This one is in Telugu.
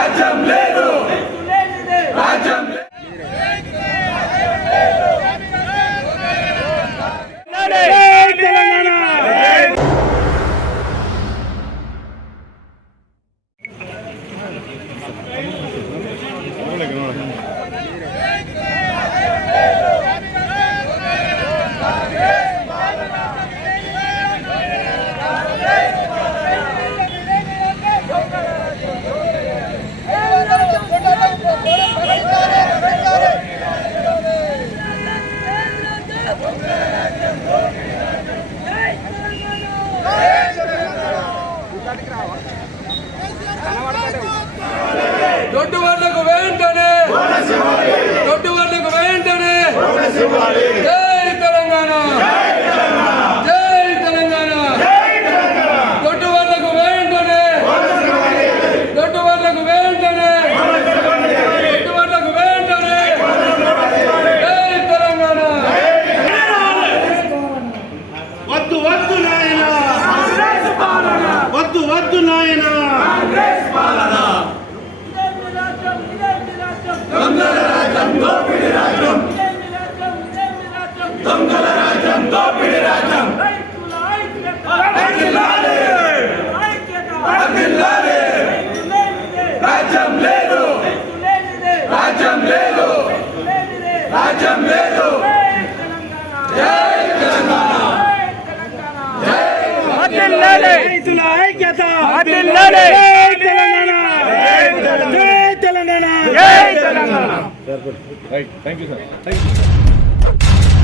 రాజ్యం లేదు రాజ్యం దొడ్డు వాళ్ళకు వెంటనే. దొడ్డు వాళ్ళకు వెంటనే జై తెలంగాణ జై తెలంగాణ దొడ్డు వాళ్ళకు వెంటనే దొడ్డు వాళ్ళకు వెంటనే దొడ్డు వాళ్ళకు వెంటనే జై తెలంగాణ వద్దు వద్దు నాయన. వద్దు వద్దు నాయన. దొంగల రాజ్యం దోపిడి రాజ్యం దొంగల రాజ్యం దోపిడి రాజ్యం రాజ్యం లేదు. రాజ్యం లేదు. రాజ్యం లేదు జై తెలంగాణ. రైతుల ఐక్యత తెలంగాణ జై తెలంగాణ జై Telangana Right. Thank you, sir. Thank you.